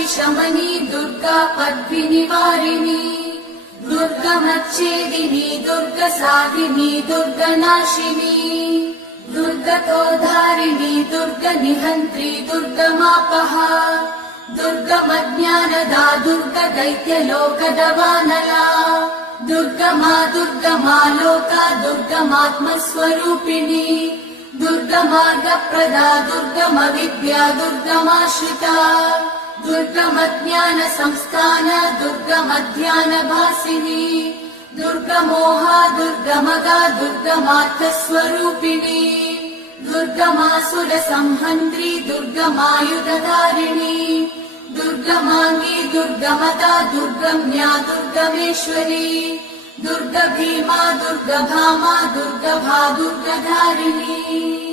दुर्गातिशमनी दुर्गा पद्मिनिवारिणी दुर्गमच्छेदिनी दुर्गसाधिनी दुर्गनाशिनी दुर्गतोधारिणी दुर्गनिहन्त्री दुर्गमापहा दुर्गमज्ञानदा दुर्गदैत्यलोकदवानला दुर्गमा दुर्गमा लोका दुर्गमात्मस्वरूपिणी दुर्गमार्गप्रदा दुर्गमविद्या दुर्गमाश्रिता दुर्गमज्ञानसंस्थान दुर्गमध्यानभासिनी दुर्गमोहा दुर्गमगा दुर्गमार्थस्वरूपिणी दुर्गमासुरसंहन्त्री दुर्गमायुधधारिणी दुर्गमाङ्गी दुर्गमता दुर्गम्या दुर्गमेश्वरी दुर्गभीमा दुर्गभामा दुर्गभा दुर्गधारिणी।